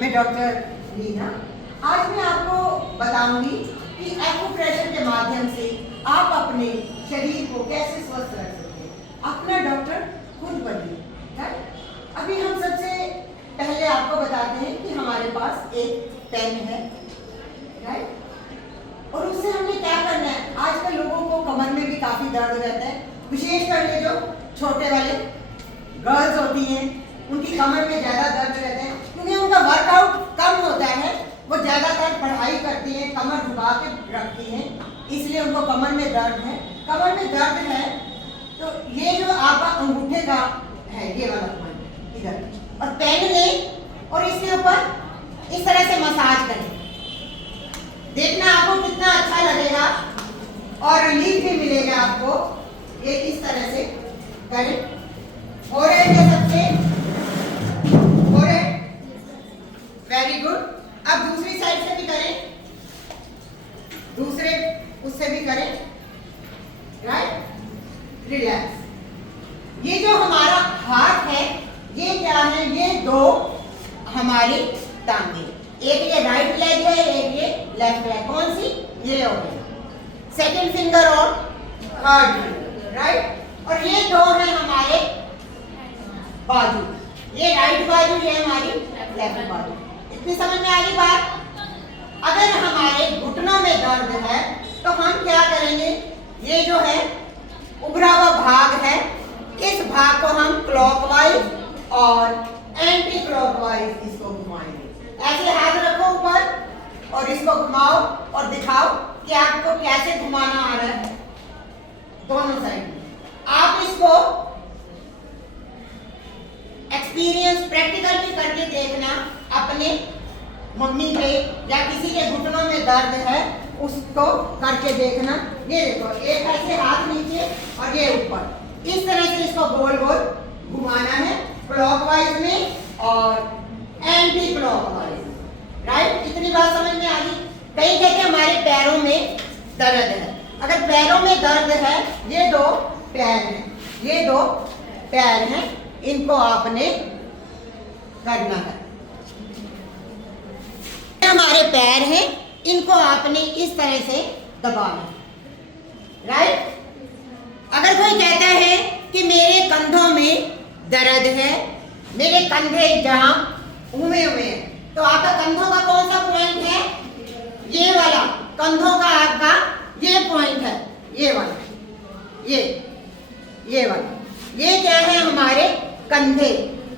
मैं डॉक्टर लीना। आज मैं आपको बताऊंगी कि एक्यूप्रेशर के माध्यम से आप अपने शरीर को कैसे स्वस्थ रख सकते हैं। अपना डॉक्टर खुद बनिए। अभी हम सबसे पहले आपको बताते हैं कि हमारे पास एक पेन है, राइट। और उससे हमने क्या करना है। आजकल लोगों को कमर में भी काफी दर्द रहता है, विशेषकर ये जो छोटे वाले गर्ल्स होती हैं उनकी कमर में ज्यादा दर्द रहते हैं, क्योंकि उनका वर्कआउट कम होता है। वो ज्यादातर पढ़ाई करती हैं, कमर झुका के रखती हैं, इसलिए उनको कमर में दर्द है। कमर में दर्द है तो ये जो आपका अंगूठे का है, ये वाला पॉइंट इधर, और पेन लें और इसके ऊपर इस तरह से मसाज करें। देखना आपको कितना अच्छा लगेगा और रिलीफ भी मिलेगा आपको। ये इस तरह से करें। हो रहे हैं सबसे, हो रहे, वेरी गुड। अब दूसरी साइड से भी करें, दूसरे उससे भी करें, राइट। रिलैक्स। ये जो हमारा हाथ है ये क्या है, ये दो हमारी टांगे, एक ये राइट लेग है, एक ये लेफ्ट लेग। कौन सी? ये हो गई सेकंड फिंगर और थर्ड फिंगर, राइट। और ये दो हैं हमारे बाजू, ये राइट बाजू, ये हमारी लेफ्ट बाजू। इतनी समझ में आ गई बात। अगर हमारे घुटनों में दर्द है तो हम क्या करेंगे, ये जो है उभरा हुआ भाग है, इस भाग को हम क्लॉकवाइज और एंटी क्लॉकवाइज इसको घुमाएंगे। ऐसे हाथ रखो ऊपर और इसको घुमाओ और दिखाओ कि आपको कैसे घुमाना आ रहा है दोनों साइड। आप इसको एक्सपीरियंस प्रैक्टिकल भी करके देखना, अपने मम्मी के या किसी के घुटनों में दर्द है उसको करके देखना। ये देखो, एक ऐसे हाथ नीचे और ये ऊपर, इस तरह से इसको गोल गोल घुमाना है, क्लॉकवाइज में और एंटी क्लॉकवाइज, राइट। इतनी बात समझ में आ गई। कई कहते हैं हमारे पैरों में दर्द है। अगर पैरों में दर्द है, ये दो पैर हैं, ये दो पैर हैं, इनको आपने करना है। हमारे पैर हैं, इनको आपने इस तरह से दबाना, राइट। अगर कोई कहता है कि मेरे कंधों में दर्द है, मेरे कंधे जहां घूमे हुए हैं, तो आपका कंधों का कौन सा पॉइंट है? ये वाला कंधों का आपका ये पॉइंट है, ये वाला, ये वाला, ये क्या है? हमारे कंधे,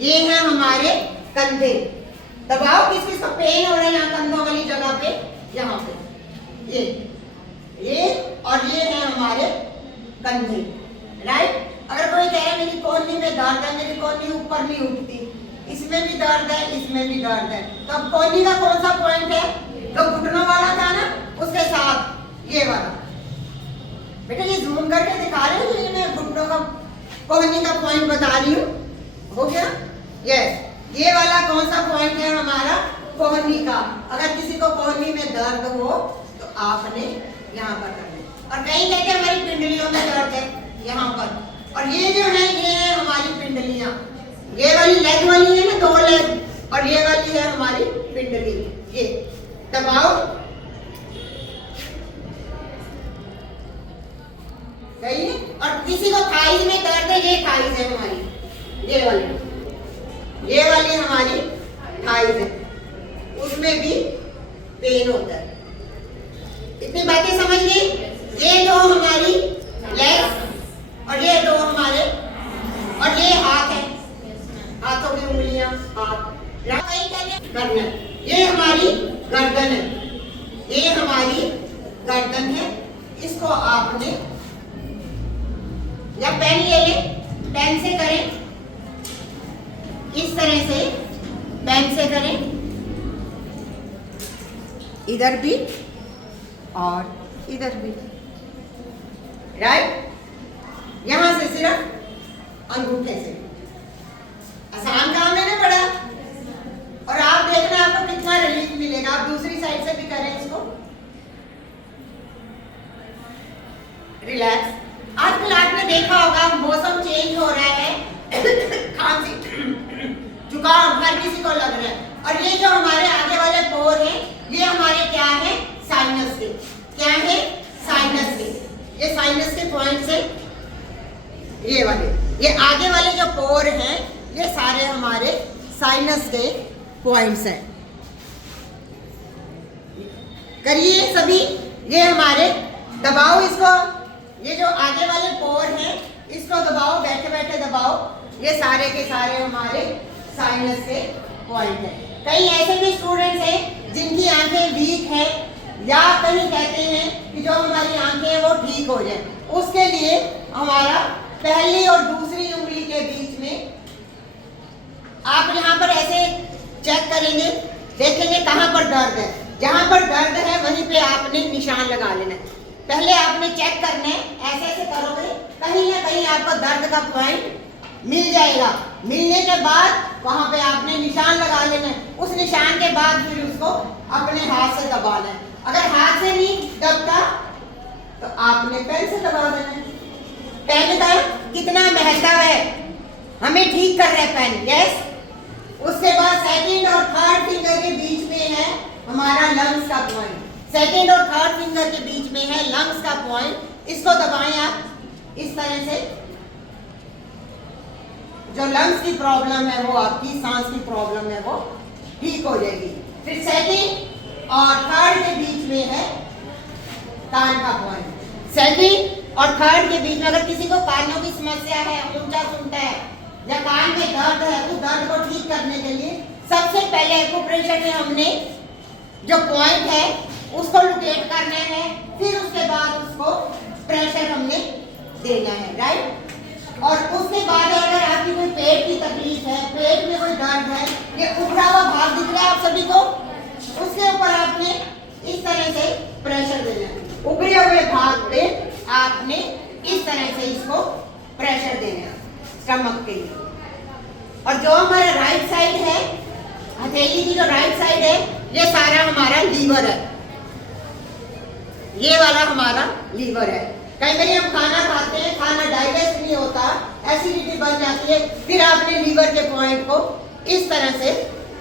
ये है हमारे कंधे। दबाओ, किस किस को पेन हो रहा है यहाँ कंधों वाली जगह पे, यहाँ पे, ये और ये है हमारे कंधे, राइट। अगर कोई कह रहा है मेरी कोहनी में दर्द है, मेरी कोहनी ऊपर नहीं उठती, इसमें भी दर्द है, इसमें भी दर्द है, तो अब कोहनी का कौन सा पॉइंट है? जो घुटनों वाला था ना, उसके साथ ये वाला। बेटा ये जूम करके दिखा रहे हो, मैं घुटनों का कोहनी का पॉइंट बता रही हूँ। हो गया? यस। ये वाला कौन सा पॉइंट है हमारा? कोहनी का। अगर किसी को कोहनी में दर्द हो तो आपने यहाँ पर करना। और कहीं कहते हैं हमारी पिंडलियों में दर्द है, यहाँ पर। और ये जो है, ये है हमारी पिंडलियाँ। ये वाली लेग वाली है ना, दो लेग, और ये वाली है हमारी पिंडली। ये दबाओ, सही है। और किसी को थाइज में दर्द है, ये थाइज है हमारी, ये वाली हमारी थाइज है, उसमें भी पेन होता है। इतनी बातें समझ गई। ये दो हमारी लेग्स और ये दो हमारे, और ये हाथ है, हाथों की उंगलियां, हाथ, गर्दन, ये हमारी गर्दन है, ये हमारी गर्दन है। इसको आपने या पेन ले लें, पेन से करें, इस तरह से पेन से करें, इधर भी और इधर भी, राइट। यहां से सिर्फ अंगूठे से। आसान काम है ना बड़ा। और आप देखना आपको कितना रिलीफ मिलेगा। आप दूसरी साइड से भी करें इसको, रिलैक्स। आजकल आपने देखा होगा मौसम चेंज हो रहा है, खांसी जुकाम हर किसी को लग रहा है। और ये जो हमारे से। क्या है? साइनस से। ये साइनस के पॉइंट से, ये वाले, ये आगे वाले जो पोर हैं ये सारे हमारे साइनस के पॉइंट्स हैं। करिए सभी, ये हमारे दबाओ इसको, ये जो आगे वाले पोर हैं इसको दबाओ, बैठे बैठे दबाओ। ये सारे के सारे हमारे साइनस के पॉइंट हैं। कई ऐसे भी स्टूडेंट्स हैं जिनकी आंखें वीक हैं या कहीं कहते हैं कि जो हमारी आंखें हैं वो ठीक हो जाए, उसके लिए हमारा पहली और दूसरी उंगली के बीच में आप यहाँ पर ऐसे चेक करेंगे, देखेंगे कहाँ पर दर्द है। जहाँ पर दर्द है वहीं पे आपने निशान लगा लेना है। पहले आपने चेक करना है, ऐसे ऐसे करोगे, कहीं ना कहीं आपको दर्द का पॉइंट मिल जाएगा। मिलने के बाद वहां पे आपने निशान लगा लेना है। उस निशान के बाद फिर उसको अपने हाथ से दबाना है। अगर हाथ से नहीं दबता तो आपने पेन से दबा देना है। पेन का कितना महत्व है, हमें ठीक कर रहा है पेन, यस। उसके बाद सेकंड और थर्ड फिंगर के बीच में है हमारा लंग्स का पॉइंट। सेकंड और थर्ड फिंगर के बीच में है लंग्स का पॉइंट। इसको दबाएं आप इस तरह से। जो लंग्स की प्रॉब्लम है वो आपकी सांस की प्रॉब्लम है वो ठीक हो जाएगी। फिर सेकंड और थर्ड के बीच में है कान का पॉइंट। सेकंड और थर्ड के बीच में अगर किसी को कानों की समस्या है, ऊंचा सुनता है या कान में दर्द है, तो दर्द को ठीक करने के लिए सबसे पहले एक्यूप्रेशर में हमने जो पॉइंट है उसको लोकेट करना है, फिर उसके बाद उसको प्रेशर हमने देना है, राइट। और उसके बाद अगर आपकी कोई पेट की तकलीफ है, पेट में कोई दर्द है, ये उभरा हुआ भाग दिख रहा है आप सभी को, उसके ऊपर आपने इस तरह से प्रेशर देना है। उभरे हुए भाग पे आपने इस तरह से इसको प्रेशर देना है स्टमक के लिए। और जो हमारा राइट साइड है, हथेली की जो राइट साइड है, ये सारा हमारा लीवर है। ये वाला हमारा लीवर है। कई बार हम खाना खाते हैं, खाना डाइजेस्ट नहीं होता, एसिडिटी बन जाती है, फिर आपने लीवर के पॉइंट को इस तरह से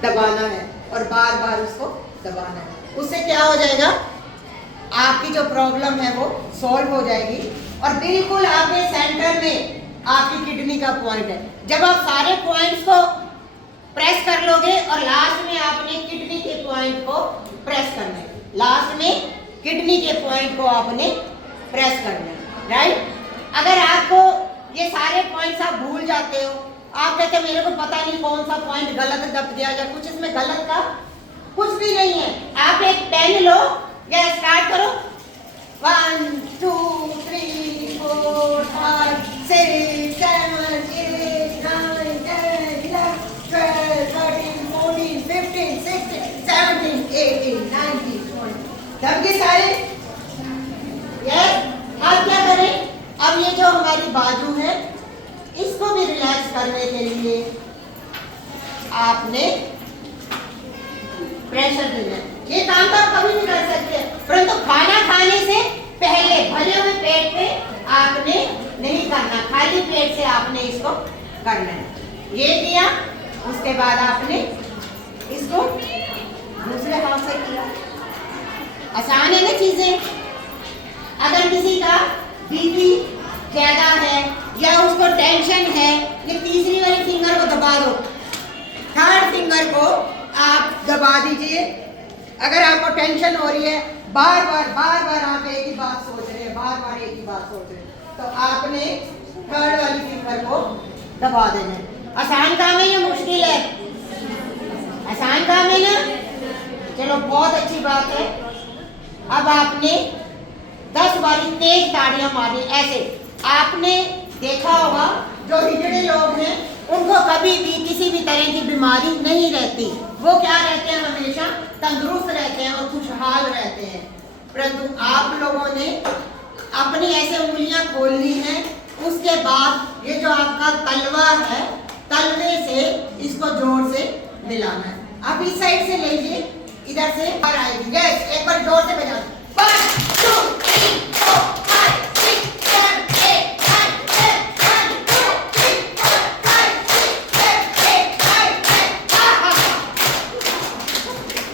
दबाना है और बार बार उसको दबाना है। उससे क्या हो जाएगा, आपकी जो प्रॉब्लम है वो सॉल्व हो जाएगी। और बिल्कुल आपके सेंटर में आपकी किडनी का पॉइंट है। जब आप सारे पॉइंट्स को प्रेस कर लोगे और लास्ट में आपने किडनी के पॉइंट को प्रेस करना है, लास्ट में किडनी के पॉइंट को आपने प्रेस करना है, राइट। अगर आपको ये सारे पॉइंट्स आप भूल जाते हो, आप कहते हैं मेरे को पता नहीं कौन सा पॉइंट गलत दब गया या कुछ, इसमें गलत का कुछ भी नहीं है। आप एक पेन लो या स्टार्ट करो, 1 2 3 4 5 6 7 8 9 10 11 12 13 14 15 16 17 18 19 20 दब गए सारे, यस। अब क्या करें, अब ये जो हमारी बाजू है इसको भी रिलैक्स करने के लिए आपने प्रेशर देना है। ये काम तो आप कभी भी कर सकते हैं, परंतु खाना खाने से पहले भरे हुए पेट पे आपने नहीं करना, खाली पेट से आपने इसको करना है। ये किया, उसके बाद आपने इसको दूसरे हाथ से किया। आसान है ना चीजें। अगर किसी का बीपी ज्यादा है या उसको टेंशन है, ये तीसरी वाली फिंगर को दबा दो, थर्ड फिंगर को आप दबा दीजिए। अगर आपको टेंशन हो रही है, बार बार आप एक ही बात सोच रहे हैं, बार बार एक ही बात सोच रहे हैं, तो आपने थर्ड वाली फिंगर को दबा देना है। आसान काम है या मुश्किल है? आसान काम है ना, चलो बहुत अच्छी बात है। अब आपने 10 बारी तेज ताड़ियां मारनी ऐसे। आपने देखा होगा जो हिजड़े लोग हैं उनको कभी भी किसी भी तरह की बीमारी नहीं रहती, वो क्या रहते हैं, हमेशा तंदुरुस्त रहते हैं और खुशहाल रहते हैं। परंतु आप लोगों ने अपनी ऐसे उंगलियां खोल ली हैं, उसके बाद ये जो आपका तलवा है, तलवे से इसको जोर से मिलाना है। आप इस साइड से लीजिए, इधर से बाहर आएगी, यस। एक बार जोर से बजा, 1 2 3